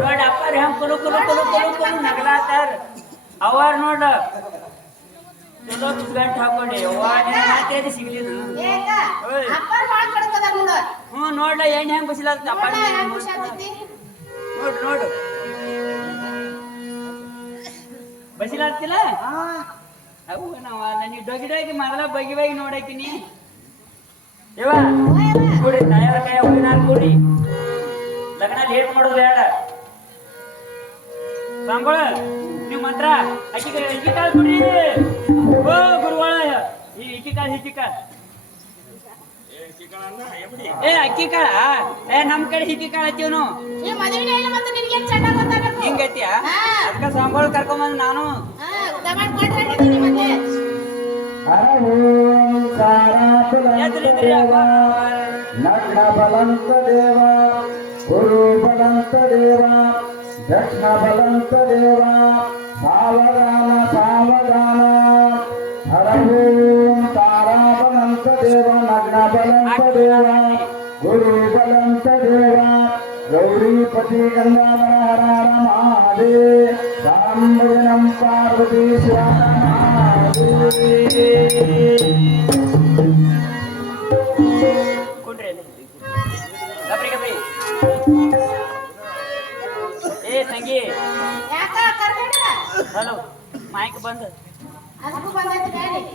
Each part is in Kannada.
ನೋಡ ಅಪ್ಪಾರ ಹೆಂಗ್ ಕುಲು ಕುಲು ಕುಲು ಕುಲು ಕುಲು ನಗಲಾತಾರ. ಅವಾರ ನೋಡ. ಚಲೋ ಗಂಟು ಹಾಕೊಂಡೆ. ಸಿಗ್ಲಿಲ್ಲ. ಹ್ಞೂ ನೋಡ ಎಣ್ಣೆ ಹೆಂಗ್ ಬಸಿಲಾತ ಅಪ್ಪ ನೋಡು ನೋಡು. ಬಸಿಲಾಗ್ತಿಲ್ಲ ಅವು ನಾವ ಡೊಗಿ ಡೊಗಿ ಮೊದಲ ಬಗಿ ಬಗಿ ನೋಡಕಿನಿ. ಯವ್ವ ಕೂಡಿ ತಾಯವ್ರ ಕೈ ಹೂವಿನಾರ ಕೂಡಿ. ಲಗ್ನ ಲೇಟ್ ಮಾಡೋದು ಬೇಡ. ಸಾಂಗೋಳ ನೀವು ಮಾತ್ರ ಅಕ್ಕಿ ಕಾಳು ಕುಡಿ. ಓ ಗುರುವಾಳ ಈ ಇಕ್ಕಿ ಕಾಳು ಹಿಕ್ಕಿ ಕಾಳು. ಏ ಅಕ್ಕಿ ಕಾಳ ಏ ನಮ್ ಕಡೆ ಹಿಕ್ಕಿ ಕಾಳು ಹತ್ತೀವ್ ನಾವು ಹಿಂಗೈತಿಯ? ಅದಕ್ಕ ಸಾಂಗೋಳ ಕರ್ಕೊಂಬಂದ್ ನಾನು. नग्न बलंत देवा गुरु बलंत देवा दक्षिण बलंत देवा सावधान सावधान हर तारा बलंत देवा नग्न बलंत देवा गुरु बलंत देवा गंगा बरा हर हर महादेव राम पार्वती शिवा ಕುಂಡ್ರಿ ಅಲ್ಲಿ ಗಬ್ರಿ ಗಬ್ರಿ ಏ ತಂಗಿ ಹಲೋ ಮೈಕ್ ಬಂದ್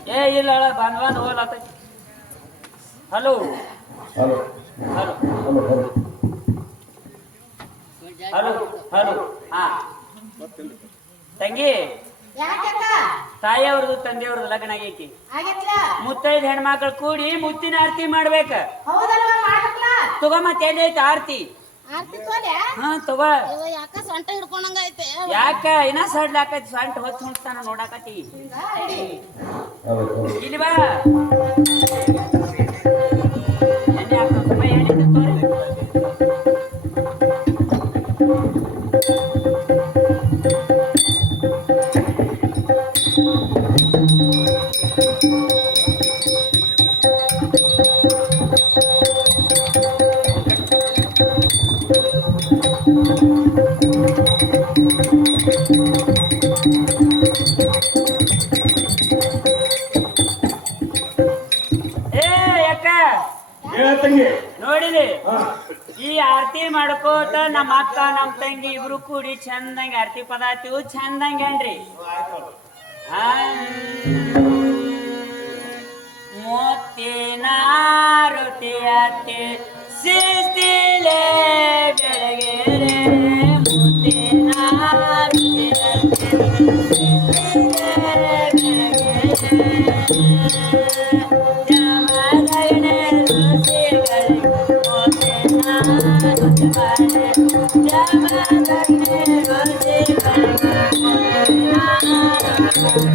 ಏ ಇಲ್ಲ ಬಂದ್ ಬಂದ್ ಹೋಗ್ಲಾತೈತಿ hello hello hello hello hello hello hello ಹಾ ತಂಗಿ ತಾಯಿಯವ್ರದ್ದು ತಂದೆಯವ್ರದ್ದು ಲಗ್ನ ಆಗೈತಿ. ಮುತ್ತೈದು ಹೆಣ್ಮಕ್ಳು ಕೂಡಿ ಮುತ್ತಿನ ಆರತಿ ಮಾಡ್ಬೇಕ. ತಗೋ ಮತ್ತೆ ಎಲ್ಲಿ ಐತೆ ಆರತಿ? ಹಾ ತಗೋ. ಯಾಕ ಸೊಂಟ ಹಿಡ್ಕೊಂಡಂಗ ಐತೆ ಯಾಕ? ಇನ್ನ ಸಡ್ಲಾಕೈತಿ ಸೊಂಟ ಹೊತ್ತು ಹೊಂಟ್ತಾನ ನೋಡಾಕತಿ ಇಲ್ಲಿ ಬಾ. ನೋಡಿಲಿ ಈ ಆರತಿ ಮಾಡ್ಕೋತ ನಮ್ಮ ಅಕ್ಕ ನಮ್ಮ ತಂಗಿ ಇಬ್ರು ಕೂಡಿ ಚಂದಂಗೆ ಆರತಿ ಪದಾರ್ಥವು ಚಂದಂಗೆ ಏನ್ರಿ? ಮುತ್ತಿನ ರೊಟ್ಟಿ ಅತ್ತೆ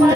ಮಾಡೆ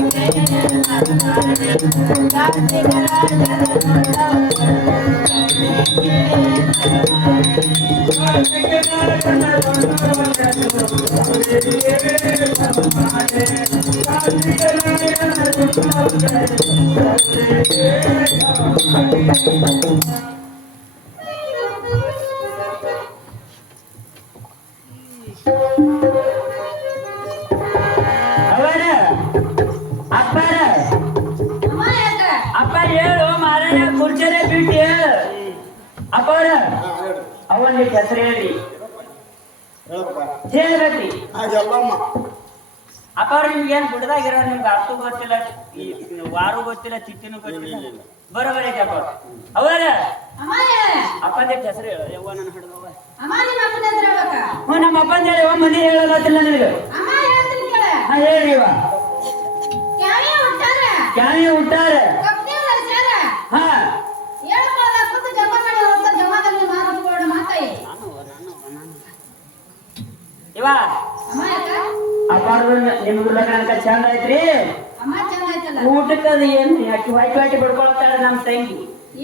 la la la la ಹೇಳಿ ಹೇಳ್ಬೇಕ್ರಿ ಹಾಗೆಲ್ಲಮ್ಮ ಅಪ್ಪಾರ ನಿಮ್ಗೆ ಏನ್ ಬಿಡದಾಗಿರೋ ನಿಮ್ಗೆ ಅರ್ಥ ಗೊತ್ತಿಲ್ಲ ಈ ವಾರು ಗೊತ್ತಿಲ್ಲ ಚಿತ್ತಿನೂ ಗೊತ್ತಿಲ್ಲ. ಬರೋಬರ ಐತೆ ಅಪ್ಪ ಅವರ? ಅಪ್ಪಂದ ಹೆಸರು ಹೇಳು. ಯವ್ವ ನನ್ನ ಹಿಡ್ದವ್ವ. ಅಮ್ಮ ನಿಮ್ಮ ಅಪ್ಪನ ಹೆಸ್ರು ಹೇಳ್ಬೇಕ? ಹ್ಞೂ ನಮ್ಮ ಅಪ್ಪಂದ ಹೇಳಿ ಯವ್ವ ಮನೆ ಹೇಳೋದಿಲ್ಲ ನಿನಗೆ. ಅಮ್ಮ ಹೇಳ್ತೀನಿ ಕೇಳ. ಹಾ ಹೇಳ್ರಿ ಹುಟ್ಟಾರ, ಅಪ್ಪಾರ್ದು ನಿಮ್ದು ಚಂದ ಐತ್ರಿ. ಊಟಕ್ಕೆ ಅದು ಏನು ಯಾಕೆ ಹೊಯ್ಟ್ ಹೊಯ್ಟ್ ಬಿಡ್ಕೊಳ್ತಾಳೆ ನಮ್ಮ ತಂಗಿ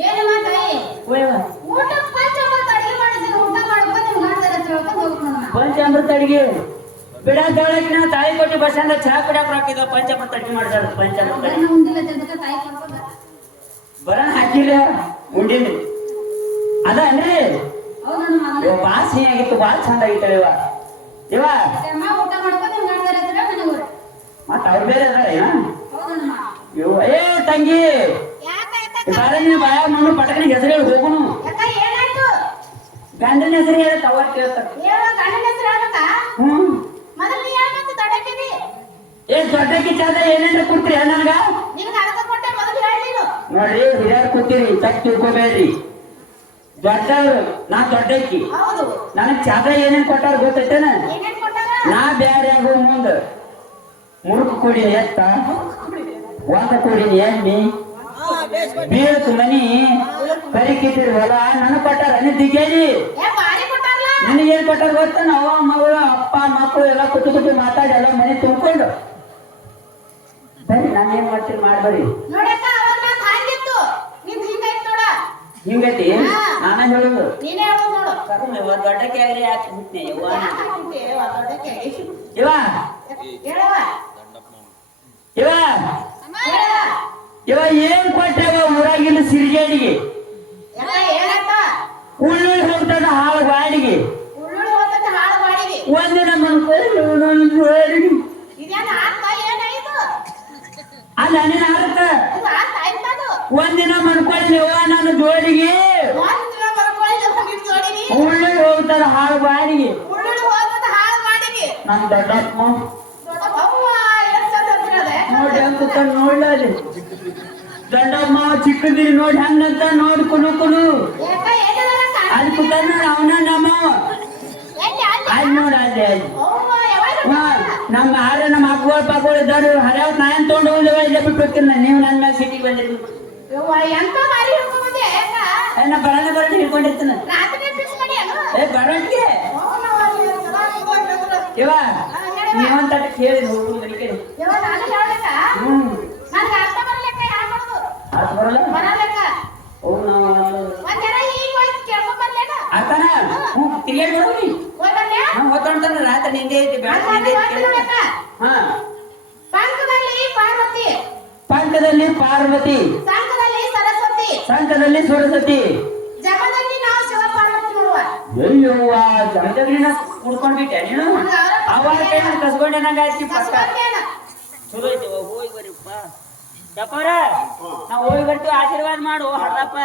ಏನಮ್ಮ ತಾಯಿ? ಓಯವ್ವ ಊಟಕ್ಕೆ ಪಂಚಾಮೃತ ಅಡಿಗೆ ಮಾಡಿಸಿದ್ರೆ ಊಟ ಮಾಡ್ಕೊಂಡು ನಿಮ್ ಗಂಡನ ಹತ್ರ ಹೇಳ್ಕೊಂಡು ಹೋಗ್ಬೇಕು ನೋಡಮ್ಮ. ಅಡಿಗೆ ಬಿಡ ನಾವು ತಾಳಿ ಕೊಟ್ಟು ಬಸ್ ಅಂದ್ರೆ ಚಹಾ ಕುಡಿಯಕ್ ಹಾಕಿದ ಅಡಿಗೆ ಮಾಡ್ತಾರೆ ಪಂಚಾಮೃತ ಅಡಿಗೆ. ಚಂದಕ್ಕ ತಾಯಿ ಕೊಡ್ಬೋದ? ಬರೋಣ ಹಾಕಿಲ್ಲ ಉಂಡಿನಿ ನಮ್ಮ ಮಗನ. ಸಿಹಿ ಆಗಿತ್ತು ಭಾಳ ಚಂದ ಆಗಿತ್ತು ಇವ ಇವ ಅಮ್ಮ ಊಟ ಮಾಡ್ಕೊಂಡು ನಿಮ್ ಗಂಡನ ಹತ್ರ ಮನೆಗೆ ಹೋಗ್ರಿ. ಮತ್ತ ಅವ್ರು ಬೇರೆ ಏ ತಂಗಿ? ಬಾರ ನೀನು ಬಾಯ ಮಣ್ಣು ಪಟಕನ ಹೆಸರು ಹೇಳಿ ಹೋಗುನು? ಗಂಡನ ಹೆಸರು ಹೇಳ ತವರ್ ಕೇಳ್ತಾರೆ ಏ ದೊಡ್ಡಕ್ಕಿ ಚಾದ ಏನೇನ್ರ ಕೊಡ್ತೀರಿ ನನಗ. ನೋಡ್ರಿ ಹಿರಿಯರ್ ಕೂತೀರಿ ತಕ್ಕ ತಿಳ್ಕೊಬೇಡ್ರಿ. ದೊಡ್ಡವ್ರು ನಾ ದೊಡ್ಡಕ್ಕಿ. ಹೌದು. ನನಗ್ ಚಾದ ಏನೇನ್ ಕೊಟ್ಟಾರ ಗೊತ್ತೈತೇನ? ನಾ ಬ್ಯಾರೆ ಆಗೋ ಮುಂದ ಮುರುಕು ಕುಡಿನ ಎತ್ತ ಒಂದ ಕುಡಿನ ಎಣ್ಣಿ ಬೀಳತು ಮನಿ ಕರಿಕಿಟ್ಟಿರ್ ಹೊಲ ನನಗ್ ಕೊಟ್ಟಾರ ದಿಗೇಲಿ ಏ ಬಾರಿ ಕೊಟ್ಟಾರಲ್ಲ? ನಿನಗೇನ್ ಕೊಟ್ಟಾರ ಗೊತ್ತ ನಾವು ಮಗಳು ಅಪ್ಪ ಮಕ್ಕಳು ಎಲ್ಲ ಕುಟ್ಟು ಕುಟ್ಟು ಮಾತಾಡಿ ಎಲ್ಲ ಮನೆ ತುಂಬಿಕೊಂಡು ಬರೀ ನಾನು ಏನ್ ಮಾಡ್ತೀನಿ ಮಾಡ್ಬರಿ. ಹಿಂಗೈತಿ. ನಾನ ಹೇಳುದು. ದೊಡ್ಡಕ್ಕೆ ಆಗಲಿ ಯಾಕೆ ದೊಡ್ಡಕ್ಕೆ? ಇವ. ಇವ. ಇವ ಏನ್ ಕೊಟ್ಟವ ಊರಾಗಿನ ಸಿರಿಗೇಡಿಗೆ ಉಳ್ಳುಳ್ಳಿ ಹೋಗ್ತದ ಹಾಳು ಬಾಡಿಗೆ. ಒಂದಿನ? ಅಲ್ಲ ನಿನ್ನ ಅರ್ಥ. ಒಂದಿನ ಮನ್ಕೊಳ್ಳಿವ ನನ್ನ ಜೋಡಿಗೆ ಉಳ್ಳುಳ್ಳಿ ಹೋಗ್ತದ ಹಾಳು ಬಾಡಿಗೆ ಹಾಳು. ನಮ್ ದೊಡ್ಡಪ್ಪ ನೋಡಿ ನೋಡ್ಲಾರಿ. ನೋಡ್ಲಿ ದೊಡ್ಡಮ್ಮ ಚಿಕ್ಕದಿರಿ ನೋಡಿ ಹಂಗಂತ ನೋಡಿ ಕುನು ಕುನು? ಅಲ್ಲಿ ಕೂತ ನೋಡ ಅವನ ನಮ್ಮ. ಅಲ್ಲಿ? ನೋಡ ಅಲ್ಲಿ ಅಲ್ಲಿ. ನಮ್ಮ ಆರ ನಮ್ಮ ಅಕ್ಕಗಳು ಪಾಕಗಳು ಇದ್ದಾರು. ಹರ್ಯಾವ ನಾಯನ್ ತೊಗೊಂಡು ಹೋಗ್ಲಿವ ಇಲ್ಲೇ ಬಿಟ್ಟು ಹೋಗ್ತಿಲ್ಲ ನೀವು ನನ್ನ ಮ್ಯಾಗ ಸಿಟಿಗೆ ಬಂದಿರಿ. ನಾ ಬರೋಣ ಬರೋಣ ಹಿಡ್ಕೊಂಡಿರ್ತೀನಿ? ಏ ಬರೋಣ್ಗೆ ಅವ್ನವ್ವ, ನೀನ್ ಸದಾ ಕೂತ್ಕೊಂಡಿದ್ರು. ಇವ ನೀವಂತ ಕೇಳಿ ಹೋಗುದು ಬರೀಕೆ ಅಯ್ಯವ್ವ ಜಗದಗ್ರಿನ ಕುಡ್ಕೊಂಡ್ಬಿಟ್ಟೆ ನೀನು? ಕೈ ಕಸ್ಕೊಂಡೆ ನಂಗೆ ಆಯ್ತು ಪಕ್ಕ? ಚಲೋ ಐತಿ ಹೋಗಿ ಬರ್ರಿಪ್ಪ. ಯಪ್ಪರ ನಾವು ಹೋಗಿ ಬರ್ತೀವಿ ಆಶೀರ್ವಾದ ಮಾಡು ಹರ್ರಪ್ಪ.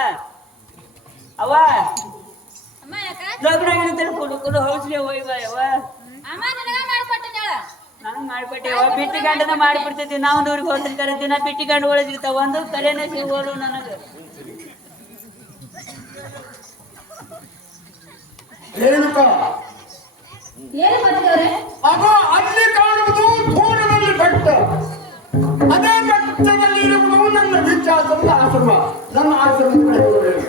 ಯಾಕ? ಲಗ್ನ ಕೊಡು ಕೊಡು ಹೌಸ್ಲಿ ಹೋಗಿ ಬಾ ಯವ್ವ ಅಮ್ಮ ನನಗ ಮಾಡ್ಕೊಟ್ಟೆವ ಬಿಟ್ಟಿ ಗಂಡನ ಮಾಡಿಬಿಡ್ತೈತಿ ನಾವು ಊರಿಗೆ ಹೋದ್ರೆ ಕರೆ ದಿನ ಬಿಟ್ಟಿ ಗಂಡು ಒಳಗಿರ್ತಾವ ಒಂದು ಕಲೆನೇ ಸಿಗೋರು ನನಗ. ರೇಣುಕಾ ಏನು ಬರ್ತಿದವ್ರೆ ಅದ ಅಲ್ಲಿ ಕಾಣುವುದು ದೂರದಲ್ಲಿ ಬೆಟ್ಟ ಅದೇ ಬೆಟ್ಟದಲ್ಲಿ ಇರುವುದು ನನ್ನ ವಿದ್ಯಾಶ್ರಮದ ಆಶ್ರಮ. ನನ್ನ ಆಶ್ರಮದ ಕಡೆ ಹೋಗಬೇಕು.